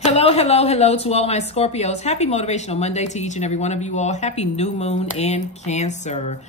Hello, hello, hello to all my Scorpios. Happy Motivational Monday to each and every one of you all. Happy new moon in Cancer.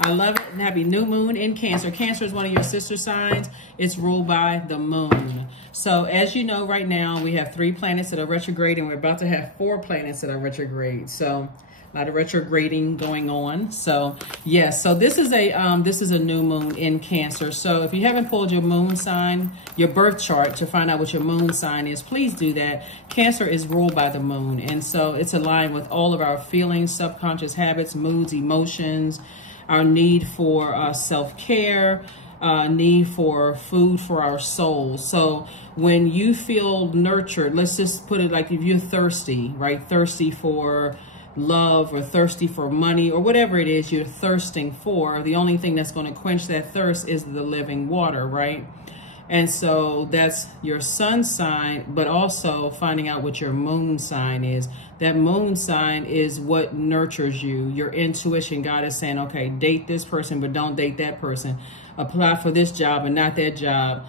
I love it. And happy new moon in Cancer. Cancer is one of your sister signs. It's ruled by the moon. So as you know, right now we have 3 planets that are retrograde, and we're about to have 4 planets that are retrograde. So a lot of retrograding going on. So yes, so this is a new moon in Cancer. So if you haven't pulled your moon sign, your birth chart, to find out what your moon sign is, please do that. Cancer is ruled by the moon, and so it's aligned with all of our feelings, subconscious habits, moods, emotions, our need for self-care, need for food for our souls. So when you feel nurtured, let's just put it like if you're thirsty, right? Thirsty for love or thirsty for money or whatever it is you're thirsting for, the only thing that's going to quench that thirst is the living water, right? And so that's your sun sign, but also finding out what your moon sign is. That moon sign is what nurtures you, your intuition. God is saying, okay, date this person, but don't date that person. Apply for this job and not that job.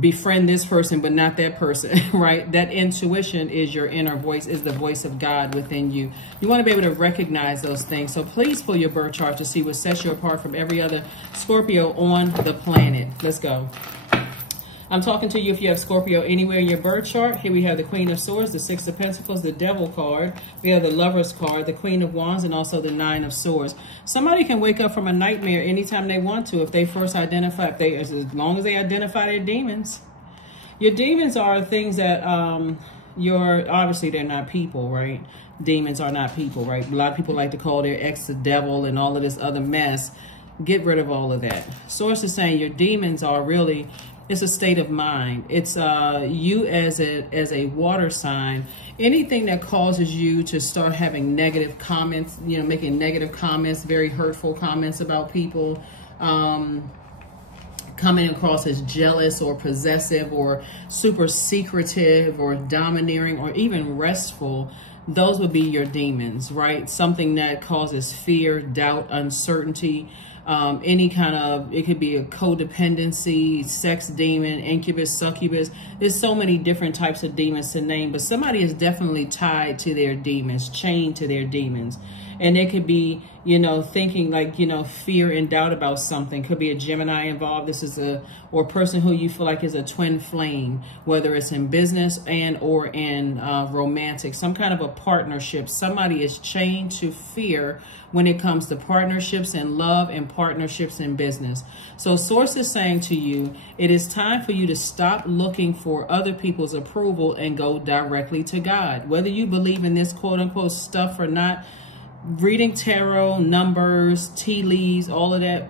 Befriend this person, but not that person, right? That intuition is your inner voice, is the voice of God within you. You want to be able to recognize those things. So please pull your birth chart to see what sets you apart from every other Scorpio on the planet. Let's go. I'm talking to you if you have Scorpio anywhere in your birth chart. Here we have the Queen of Swords, the 6 of Pentacles, the Devil card. We have the Lover's card, the Queen of Wands, and also the 9 of Swords. Somebody can wake up from a nightmare anytime they want to if they first identify, as long as they identify their demons. Your demons are things that obviously they're not people, right? Demons are not people, right? A lot of people like to call their ex the devil and all of this other mess. Get rid of all of that. Source is saying your demons are really, it's a state of mind. It's you as a water sign. Anything that causes you to start having negative comments, you know, making negative comments, very hurtful comments about people, coming across as jealous or possessive or super secretive or domineering or even restful, those would be your demons, right? Something that causes fear, doubt, uncertainty. Any kind of, it could be a codependency, sex demon, incubus, succubus. There's so many different types of demons to name, but somebody is definitely tied to their demons, chained to their demons. And it could be, you know, thinking like, you know, fear and doubt about something. Could be a Gemini involved. This is or a person who you feel like is a twin flame, whether it's in business and or in romantic, some kind of a partnership. Somebody is chained to fear when it comes to partnerships in love and partnerships in business. So Source is saying to you, it is time for you to stop looking for other people's approval and go directly to God. Whether you believe in this quote unquote stuff or not, reading tarot, numbers, tea leaves, all of that,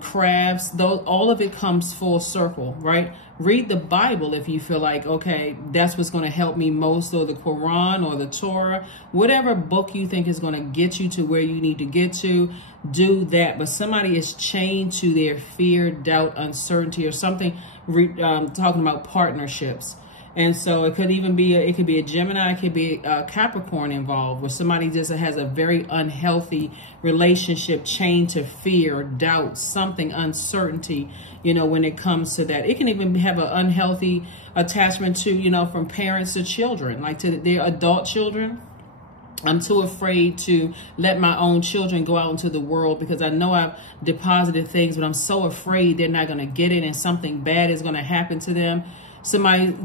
crafts, all of it comes full circle, right? Read the Bible if you feel like, okay, that's what's going to help me most, or the Quran or the Torah, whatever book you think is going to get you to where you need to get to, do that. But somebody is chained to their fear, doubt, uncertainty, or something, talking about partnerships. And so it could even be, it could be a Gemini, it could be a Capricorn involved, where somebody just has a very unhealthy relationship chained to fear, doubt, something, uncertainty, you know, when it comes to that. It can even have an unhealthy attachment to, you know, from parents to children, like to their adult children. I'm too afraid to let my own children go out into the world because I know I've deposited things, but I'm so afraid they're not going to get it and something bad is going to happen to them. Somebody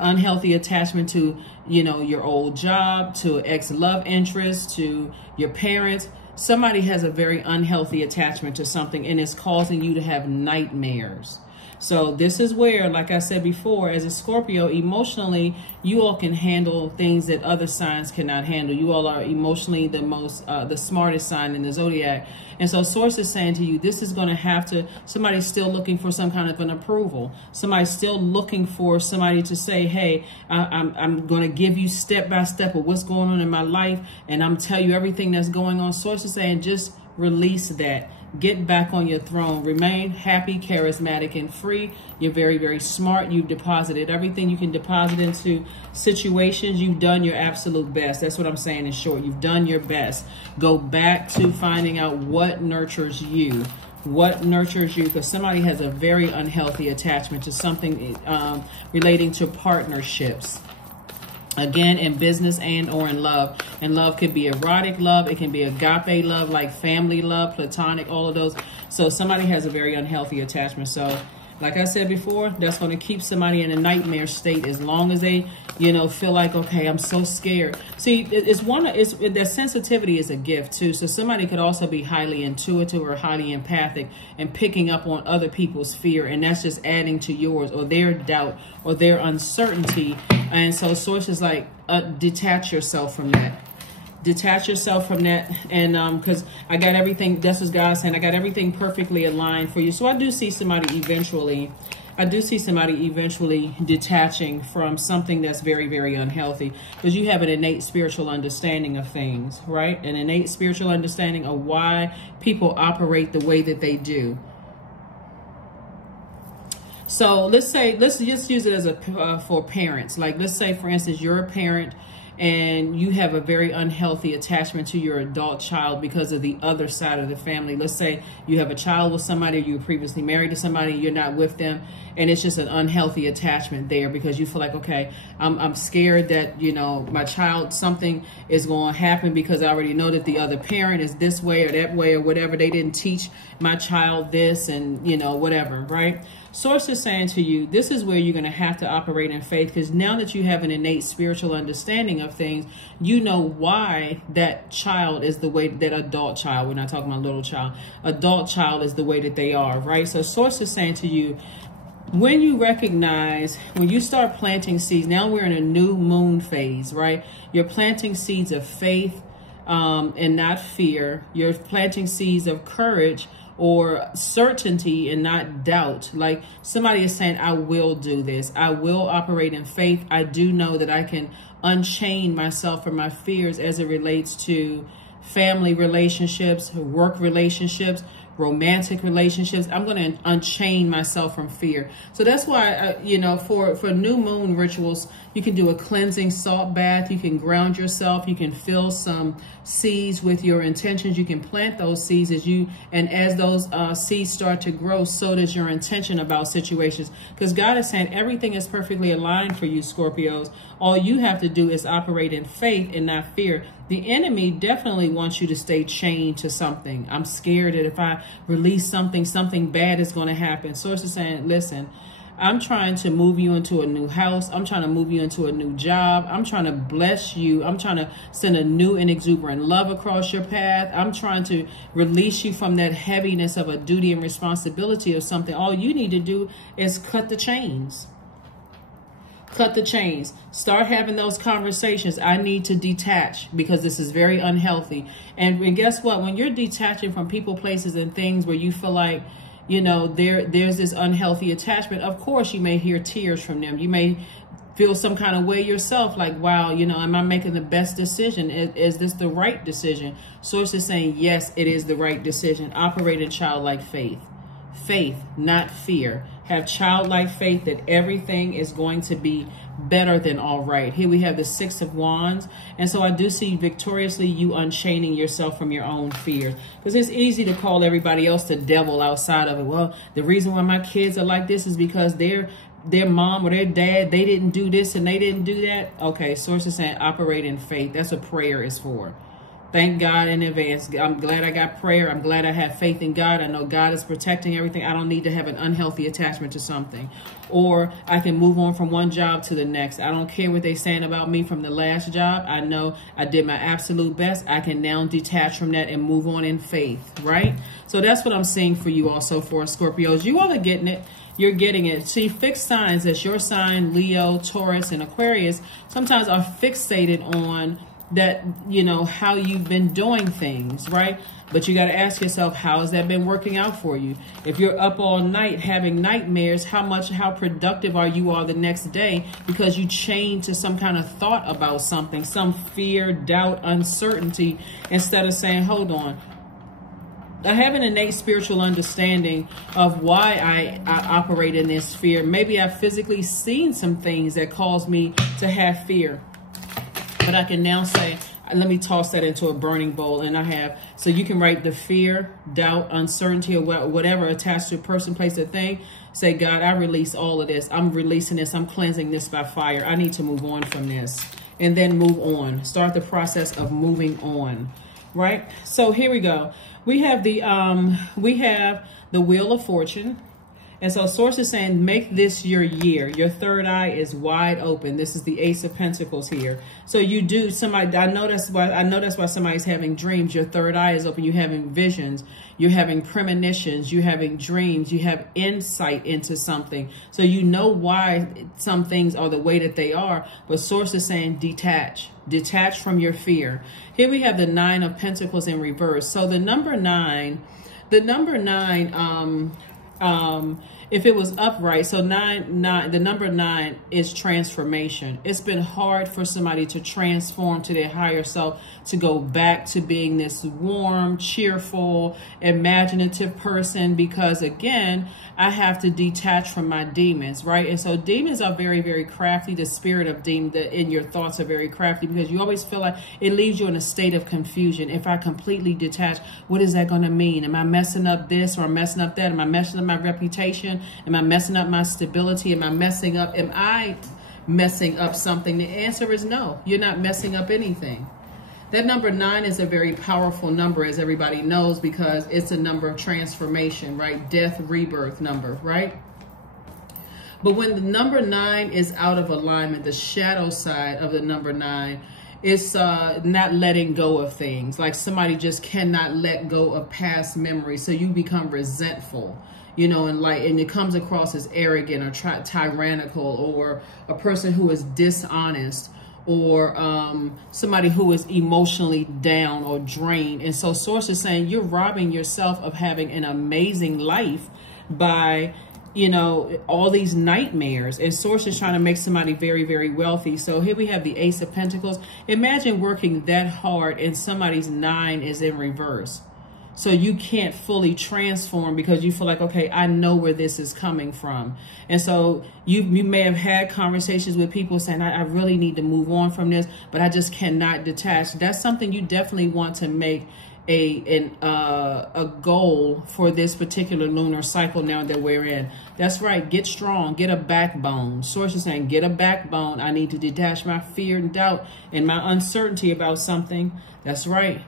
unhealthy attachment to, you know, your old job, to ex-love interest, to your parents. Somebody has a very unhealthy attachment to something and it's causing you to have nightmares. So this is where, like I said before, as a Scorpio, emotionally, you all can handle things that other signs cannot handle. You all are emotionally the smartest sign in the Zodiac. And so Source is saying to you, this is going to have to, somebody's still looking for some kind of an approval. Somebody's still looking for somebody to say, hey, I'm going to give you step by step of what's going on in my life. And I'm tell you everything that's going on. Source is saying, just release that. Get back on your throne. Remain happy, charismatic, and free. You're very, very smart. You've deposited everything you can deposit into situations. You've done your absolute best. That's what I'm saying in short. You've done your best. Go back to finding out what nurtures you. What nurtures you, because somebody has a very unhealthy attachment to something relating to partnerships. Again, in business and or in love. And love could be erotic love. It can be agape love, like family love, platonic, all of those. So somebody has a very unhealthy attachment. So like I said before, that's going to keep somebody in a nightmare state as long as they, you know, feel like, okay, I'm so scared. See, that sensitivity is a gift too. So somebody could also be highly intuitive or highly empathic and picking up on other people's fear, and that's just adding to yours or their doubt or their uncertainty. And so sources like detach yourself from that. Detach yourself from that. And because I got everything, that's what God's saying, I got everything perfectly aligned for you. So I do see somebody eventually detaching from something that's very, very unhealthy, because you have an innate spiritual understanding of things, right? An innate spiritual understanding of why people operate the way that they do. So let's just use it as for parents. Like, let's say, for instance, you're a parent and you have a very unhealthy attachment to your adult child because of the other side of the family. Let's say you have a child with somebody, you were previously married to somebody, you're not with them, and it's just an unhealthy attachment there because you feel like, okay, I'm scared that, you know, my child, something is going to happen because I already know that the other parent is this way or that way or whatever. They didn't teach my child this and, you know, whatever, right? Source is saying to you, this is where you're going to have to operate in faith, because now that you have an innate spiritual understanding of things, you know why that child is the way, that adult child, we're not talking about little child, adult child is the way that they are, right? So Source is saying to you, when you recognize, when you start planting seeds, now we're in a new moon phase, right? You're planting seeds of faith and not fear. You're planting seeds of courage or certainty and not doubt. Like somebody is saying, I will do this. I will operate in faith. I do know that I can unchain myself from my fears as it relates to family relationships, work relationships, romantic relationships. I'm going to unchain myself from fear. So that's why, you know, for new moon rituals, you can do a cleansing salt bath. You can ground yourself. You can fill some seeds with your intentions. You can plant those seeds as those seeds start to grow, so does your intention about situations. Because God is saying everything is perfectly aligned for you, Scorpios. All you have to do is operate in faith and not fear. The enemy definitely wants you to stay chained to something. I'm scared that if I release something bad is going to happen. Source is saying, listen, I'm trying to move you into a new house. I'm trying to move you into a new job. I'm trying to bless you. I'm trying to send a new and exuberant love across your path. I'm trying to release you from that heaviness of a duty and responsibility of something. All you need to do is cut the chains. Cut the chains. Start having those conversations. I need to detach because this is very unhealthy. And guess what? When you're detaching from people, places, and things where you feel like, you know, there's this unhealthy attachment, of course you may hear tears from them. You may feel some kind of way yourself, like, wow, you know, am I making the best decision? Is this the right decision? Source is saying, yes, it is the right decision. Operate in childlike faith. Faith, not fear. Have childlike faith that everything is going to be better than all right. Here we have the Six of Wands. And so I do see victoriously you unchaining yourself from your own fears. Because it's easy to call everybody else the devil outside of it. Well, the reason why my kids are like this is because their mom or their dad, they didn't do this and they didn't do that. Okay, Source is saying operate in faith. That's what prayer is for. Thank God in advance. I'm glad I got prayer. I'm glad I have faith in God. I know God is protecting everything. I don't need to have an unhealthy attachment to something. Or I can move on from one job to the next. I don't care what they're saying about me from the last job. I know I did my absolute best. I can now detach from that and move on in faith, right? So that's what I'm seeing for you also for Scorpios. You all are getting it. You're getting it. See, fixed signs, that's your sign, Leo, Taurus, and Aquarius, sometimes are fixated on that, you know, how you've been doing things, right? But you got to ask yourself, how has that been working out for you? If you're up all night having nightmares, how productive are you all the next day because you chained to some kind of thought about something, some fear, doubt, uncertainty, instead of saying, hold on, I have an innate spiritual understanding of why I operate in this fear. Maybe I've physically seen some things that cause me to have fear. But I can now say, let me toss that into a burning bowl. And I have, so you can write the fear, doubt, uncertainty, or whatever attached to a person, place, or thing. Say, God, I release all of this. I'm releasing this. I'm cleansing this by fire. I need to move on from this. and then move on. Start the process of moving on, right? So here we go. We have the Wheel of Fortune. And so Source is saying, make this your year. Your third eye is wide open. This is the Ace of Pentacles here. So you do, somebody, I know that's why somebody's having dreams. Your third eye is open. You're having visions. You're having premonitions. You're having dreams. You have insight into something. So you know why some things are the way that they are. But Source is saying, detach. Detach from your fear. Here we have the Nine of Pentacles in reverse. So the number nine, if it was upright, so the number 9 is transformation. It's been hard for somebody to transform to their higher self, to go back to being this warm, cheerful, imaginative person, because again, I have to detach from my demons, right? And so demons are very, very crafty. The spirit of demon in your thoughts are very crafty, because you always feel like it leaves you in a state of confusion. If I completely detach, what is that going to mean? Am I messing up this, or messing up that? Am I messing up my reputation? Am I messing up my stability? Am I messing up something? The answer is no. You're not messing up anything. That number 9 is a very powerful number, as everybody knows, because it's a number of transformation, right? Death, rebirth number, right? But when the number 9 is out of alignment, the shadow side of the number 9, it's not letting go of things. Like somebody just cannot let go of past memories. So you become resentful, you know, and it comes across as arrogant or tyrannical, or a person who is dishonest, or somebody who is emotionally down or drained. And so Source is saying you're robbing yourself of having an amazing life by, you know, all these nightmares. And Source is trying to make somebody very, very wealthy. So here we have the Ace of Pentacles. Imagine working that hard and somebody's 9 is in reverse. So you can't fully transform because you feel like, okay, I know where this is coming from. And so you may have had conversations with people saying, I really need to move on from this, but I just cannot detach. That's something you definitely want to make a goal for this particular lunar cycle now that we're in. That's right. Get strong. Get a backbone. Source is saying, get a backbone. I need to detach my fear and doubt and my uncertainty about something. That's right.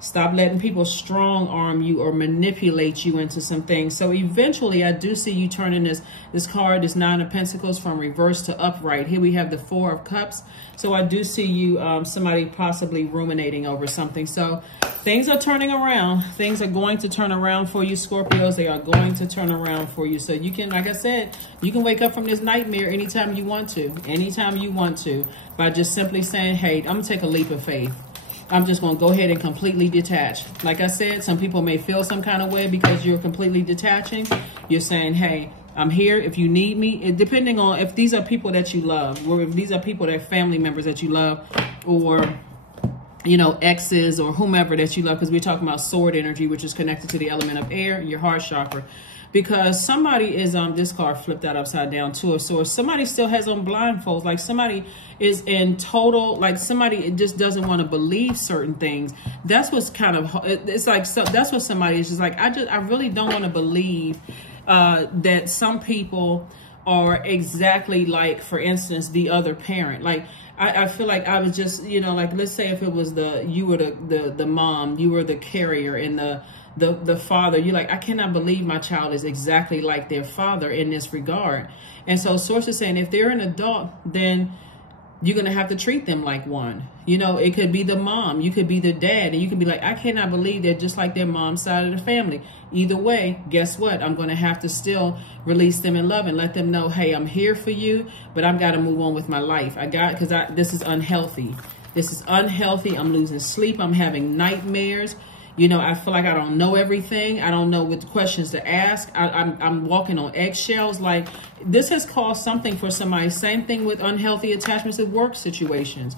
Stop letting people strong arm you or manipulate you into some things. So eventually I do see you turning this card, this 9 of Pentacles, from reverse to upright. Here we have the 4 of Cups. So I do see you, somebody possibly ruminating over something. So things are turning around. Things are going to turn around for you, Scorpios. They are going to turn around for you. So you can, like I said, you can wake up from this nightmare anytime you want to. Anytime you want to. By just simply saying, hey, I'm going to take a leap of faith. I'm just going to go ahead and completely detach. Like I said, some people may feel some kind of way because you're completely detaching. You're saying, hey, I'm here if you need me. Depending on if these are people that you love, or if these are people that are family members that you love, or, you know, exes or whomever that you love, because we're talking about sword energy, which is connected to the element of air, your heart chakra. Because somebody is this card flipped out upside down, 2 of Swords. Somebody still has on blindfolds. Like somebody is in total, like somebody just doesn't want to believe certain things. That's what's kind of, it's like, so that's what somebody is just like, I really don't want to believe that some people are exactly like, for instance, the other parent. Like, I feel like I was just, you know, like, let's say if it was you were the mom, you were the carrier, and the father, you're like, I cannot believe my child is exactly like their father in this regard. And so Source is saying, if they're an adult, then you're going to have to treat them like one. You know, it could be the mom, you could be the dad, and you could be like, I cannot believe they're just like their mom's side of the family. Either way, guess what? I'm going to have to still release them in love and let them know, hey, I'm here for you, but I've got to move on with my life. Because this is unhealthy. This is unhealthy. I'm losing sleep. I'm having nightmares. You know, I feel like I don't know everything. I don't know what questions to ask. I'm walking on eggshells. Like, this has caused something for somebody. Same thing with unhealthy attachments at work situations.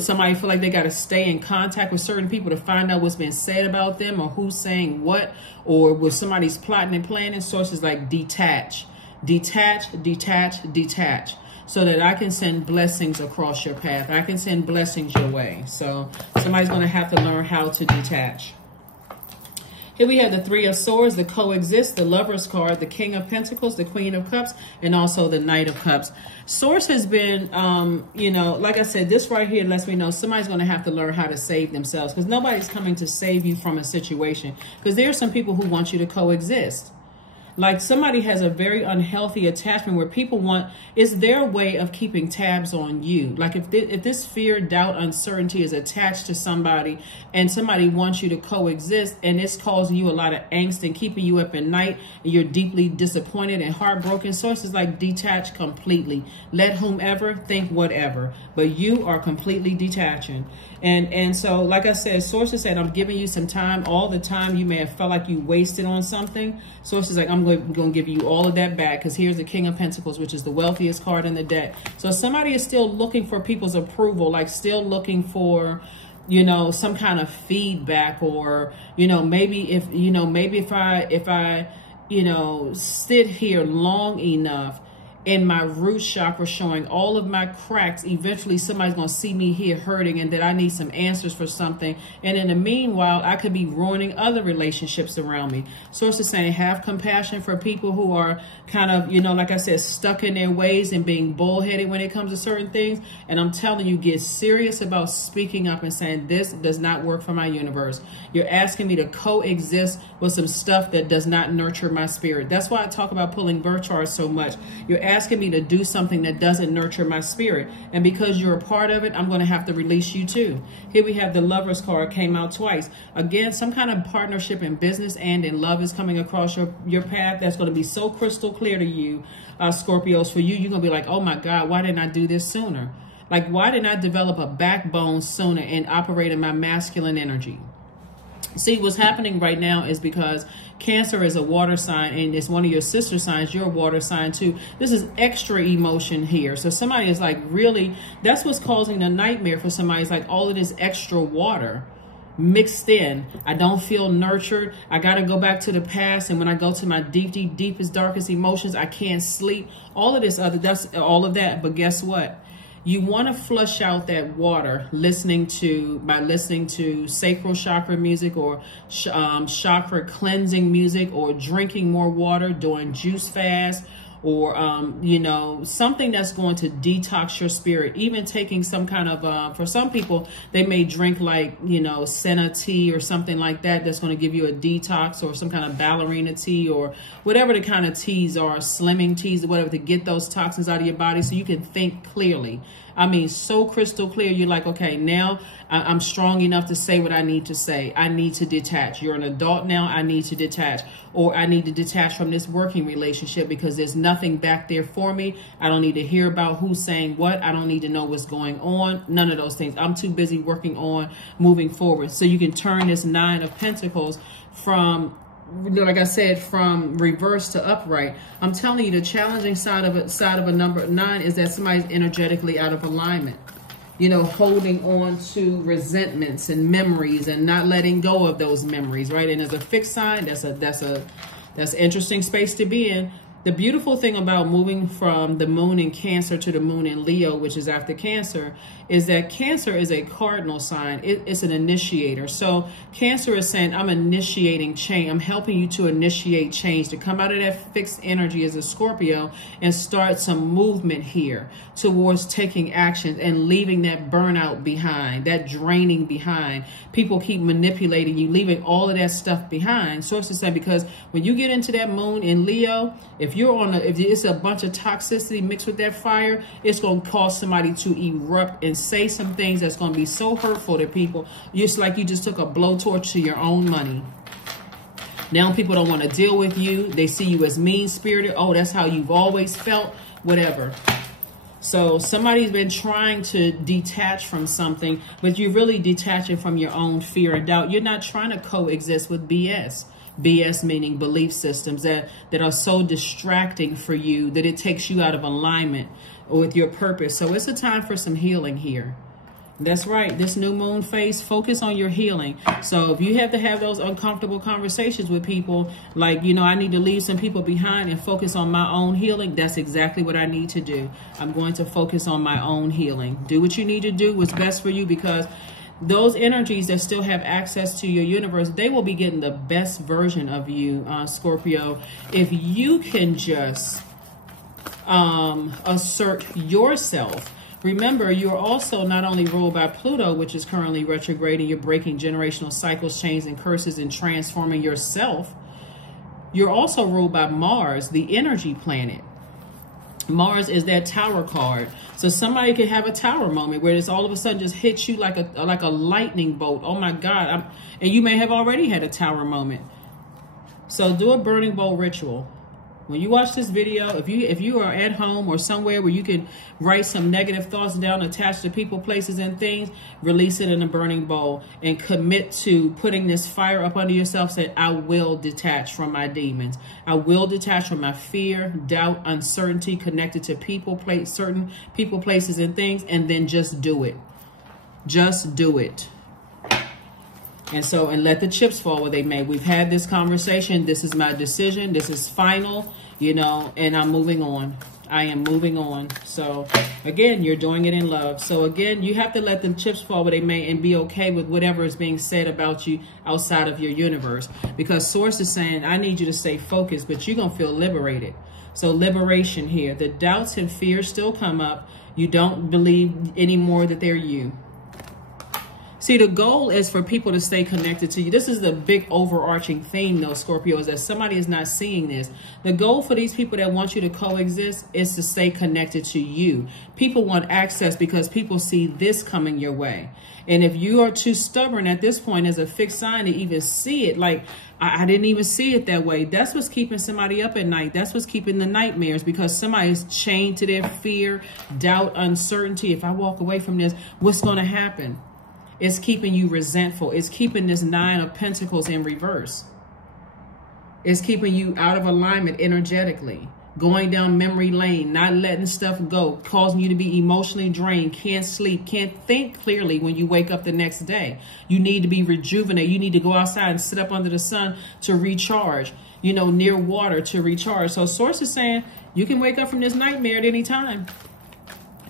Somebody feel like they got to stay in contact with certain people to find out what's been said about them, or who's saying what, or with somebody's plotting and planning. Sources like detach, detach, detach, detach, so that I can send blessings across your path. I can send blessings your way. So somebody's going to have to learn how to detach. Here we have the Three of Swords, the Coexist, the Lover's card, the King of Pentacles, the Queen of Cups, and also the Knight of Cups. Source has been, you know, like I said, this right here lets me know somebody's going to have to learn how to save themselves, because nobody's coming to save you from a situation, because there are some people who want you to coexist. Like somebody has a very unhealthy attachment where people want, it's their way of keeping tabs on you. Like if this fear, doubt, uncertainty is attached to somebody and somebody wants you to coexist and it's causing you a lot of angst and keeping you up at night and you're deeply disappointed and heartbroken, sources like detach completely. Let whomever think whatever, but you are completely detaching. And so, like I said, sources said, I'm giving you some time. All the time you may have felt like you wasted on something. Sources like, I'm going to give you all of that back, because here's the King of Pentacles, which is the wealthiest card in the deck. So somebody is still looking for people's approval, like still looking for, you know, some kind of feedback, or, you know, maybe if I, you know, sit here long enough in my root chakra showing all of my cracks, eventually somebody's going to see me here hurting and that I need some answers for something. And in the meanwhile, I could be ruining other relationships around me. Source is saying, have compassion for people who are kind of, you know, like I said, stuck in their ways and being bullheaded when it comes to certain things. And I'm telling you, get serious about speaking up and saying, this does not work for my universe. You're asking me to coexist with some stuff that does not nurture my spirit. That's why I talk about pulling birth charts so much. You're asking me to do something that doesn't nurture my spirit. And because you're a part of it, I'm going to have to release you too. Here we have the Lover's card, came out twice. Again, some kind of partnership in business and in love is coming across your path. That's going to be so crystal clear to you, Scorpios. For you, you're going to be like, oh my God, why didn't I do this sooner? Like, why didn't I develop a backbone sooner and operate in my masculine energy? See, what's happening right now is because Cancer is a water sign and it's one of your sister signs. You're a water sign too. This is extra emotion here. So somebody is like, really, that's what's causing the nightmare for somebody. It's like all of this extra water mixed in. I don't feel nurtured. I got to go back to the past. And when I go to my deepest, darkest emotions, I can't sleep. All of this other, that's all of that. But guess what? You want to flush out that water by listening to sacral chakra music or chakra cleansing music, or drinking more water, doing juice fast, or, you know, something that's going to detox your spirit. Even taking some kind of, for some people, they may drink like, you know, senna tea or something like that. That's going to give you a detox, or some kind of ballerina tea, or whatever the kind of teas are, slimming teas or whatever, to get those toxins out of your body so you can think clearly. I mean, so crystal clear. You're like, okay, now I'm strong enough to say what I need to say. I need to detach. You're an adult now. I need to detach. Or I need to detach from this working relationship because there's nothing back there for me. I don't need to hear about who's saying what. I don't need to know what's going on. None of those things. I'm too busy working on moving forward. So you can turn this Nine of Pentacles from, like I said, from reverse to upright. I'm telling you, the challenging side of a number 9 is that somebody's energetically out of alignment. You know, holding on to resentments and memories and not letting go of those memories, right? And as a fixed sign, that's an interesting space to be in. The beautiful thing about moving from the moon in Cancer to the moon in Leo, which is after Cancer, is that Cancer is a cardinal sign. It's an initiator. So Cancer is saying, I'm initiating change. I'm helping you to initiate change, to come out of that fixed energy as a Scorpio and start some movement here towards taking action and leaving that burnout behind, that draining behind. People keep manipulating you, leaving all of that stuff behind. Sources say, because when you get into that moon in Leo, if it's a bunch of toxicity mixed with that fire, it's going to cause somebody to erupt and say some things that's going to be so hurtful to people. It's like you just took a blowtorch to your own money. Now people don't want to deal with you. They see you as mean-spirited. Oh, that's how you've always felt, whatever. So somebody's been trying to detach from something, but you're really detaching from your own fear and doubt. You're not trying to coexist with BS. BS meaning belief systems that are so distracting for you that it takes you out of alignment with your purpose. So it's a time for some healing here. That's right. This new moon phase, focus on your healing. So if you have to have those uncomfortable conversations with people, like, you know, I need to leave some people behind and focus on my own healing, that's exactly what I need to do. I'm going to focus on my own healing. Do what you need to do, what's best for you, because those energies that still have access to your universe, they will be getting the best version of you, Scorpio, if you can just assert yourself. Remember, you're also not only ruled by Pluto, which is currently retrograding, you're breaking generational cycles, chains, and curses, and transforming yourself. You're also ruled by Mars, the energy planet. Mars is that tower card. So somebody could have a tower moment where it's all of a sudden just hits you like a lightning bolt. Oh my God. And you may have already had a tower moment. So do a burning bowl ritual. When you watch this video, if you are at home or somewhere where you can write some negative thoughts down attached to people, places, and things, release it in a burning bowl and commit to putting this fire up under yourself. Say, I will detach from my demons. I will detach from my fear, doubt, uncertainty connected to people, certain people, places, and things, and then just do it. Just do it. And let the chips fall where they may. We've had this conversation. This is my decision. This is final, you know, and I'm moving on. I am moving on. So again, you're doing it in love. So again, you have to let the chips fall where they may and be okay with whatever is being said about you outside of your universe. Because Source is saying, I need you to stay focused, but you're going to feel liberated. So liberation here. The doubts and fears still come up. You don't believe anymore that they're you. See, the goal is for people to stay connected to you. This is the big overarching theme, though, Scorpio, is that somebody is not seeing this. The goal for these people that want you to coexist is to stay connected to you. People want access because people see this coming your way. And if you are too stubborn at this point as a fixed sign to even see it, like, I didn't even see it that way. That's what's keeping somebody up at night. That's what's keeping the nightmares, because somebody is chained to their fear, doubt, uncertainty. If I walk away from this, what's going to happen? It's keeping you resentful. It's keeping this 9 of Pentacles in reverse. It's keeping you out of alignment energetically, going down memory lane, not letting stuff go, causing you to be emotionally drained, can't sleep, can't think clearly when you wake up the next day. You need to be rejuvenated. You need to go outside and sit up under the sun to recharge, you know, near water to recharge. So Source is saying you can wake up from this nightmare at any time.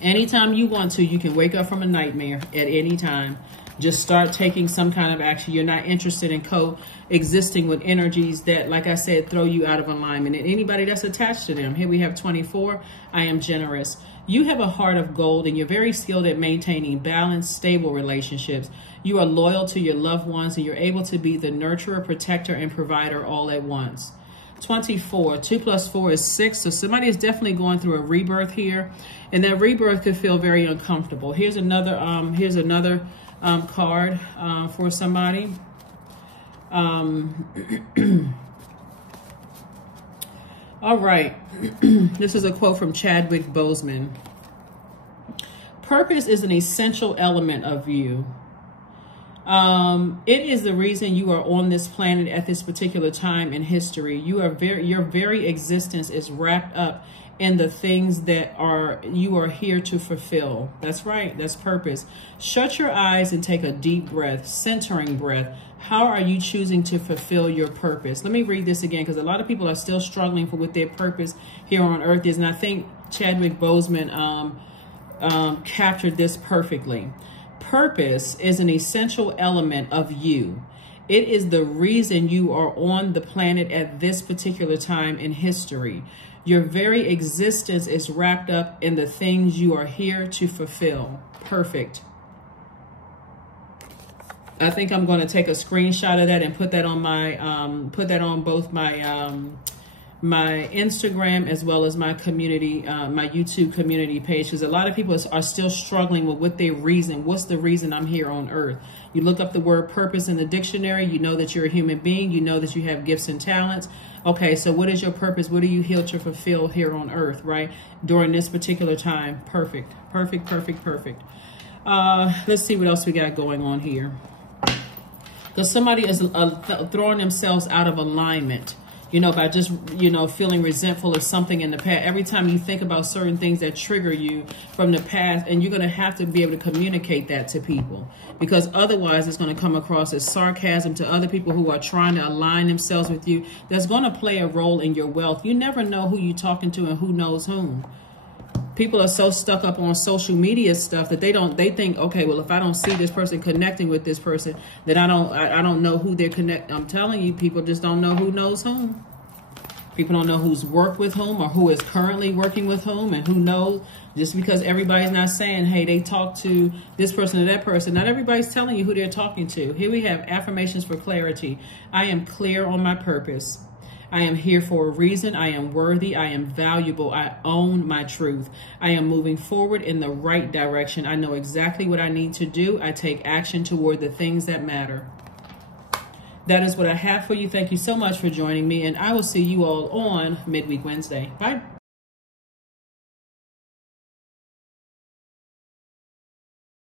Anytime you want to, you can wake up from a nightmare at any time. Just start taking some kind of action. You're not interested in coexisting with energies that, like I said, throw you out of alignment. And anybody that's attached to them. Here we have 24. I am generous. You have a heart of gold, and you're very skilled at maintaining balanced, stable relationships. You are loyal to your loved ones, and you're able to be the nurturer, protector, and provider all at once. 24. 2 plus 4 is 6. So somebody is definitely going through a rebirth here, and that rebirth could feel very uncomfortable. Here's another card for somebody. All right. This is a quote from Chadwick Boseman. Purpose is an essential element of you. It is the reason you are on this planet at this particular time in history. Your very existence is wrapped up in the things that you are here to fulfill. That's right. That's purpose. Shut your eyes and take a deep breath, centering breath. How are you choosing to fulfill your purpose? Let me read this again, because a lot of people are still struggling for what their purpose here on earth is. And I think Chadwick Boseman captured this perfectly. Purpose is an essential element of you. It is the reason you are on the planet at this particular time in history. Your very existence is wrapped up in the things you are here to fulfill. Perfect. I think I'm going to take a screenshot of that and put that on my both my my Instagram as well as my community, my YouTube community page, because a lot of people are still struggling with what their reason. What's the reason I'm here on earth? You look up the word purpose in the dictionary. You know that you're a human being. You know that you have gifts and talents. Okay, so what is your purpose? What are you here to fulfill here on earth, right? During this particular time. Perfect, perfect, perfect, perfect. Let's see what else we got going on here. Because somebody is throwing themselves out of alignment, you know, by just, you know, feeling resentful of something in the past. Every time you think about certain things that trigger you from the past, and you're going to have to be able to communicate that to people, because otherwise it's going to come across as sarcasm to other people who are trying to align themselves with you. That's going to play a role in your wealth. You never know who you're talking to and who knows whom. People are so stuck up on social media stuff that they think, okay, well, if I don't see this person connecting with this person, then I don't know who they're connect. I'm telling you, people just don't know who knows whom. People don't know who's worked with whom or who is currently working with whom, and who knows. Just because everybody's not saying, hey, they talk to this person or that person, not everybody's telling you who they're talking to. Here we have affirmations for clarity. I am clear on my purpose. I am here for a reason. I am worthy. I am valuable. I own my truth. I am moving forward in the right direction. I know exactly what I need to do. I take action toward the things that matter. That is what I have for you. Thank you so much for joining me, and I will see you all on Midweek Wednesday. Bye.